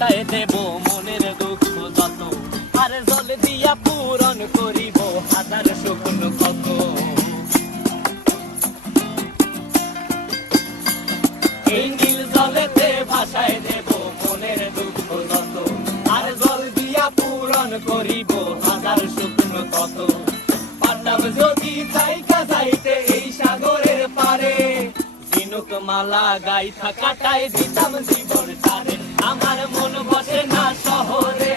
ভাষায় দেব মনের দুঃখ যত, আর জল দিয়া পূরণ করিব হাজার শুকনো ক্ষত। এই নীল জলেতে ভাষায় দেব মনের দুঃখ যত, আর জল দিয়া পূরণ করিব হাজার শুকনো ক্ষত। পারতাম যদি থাইকা যাইতে এই সাগরের পারে, ঝিনুক মালা গাইথা কাটাই দিতাম জীবন তারে। আমার মন বসে না শহরে,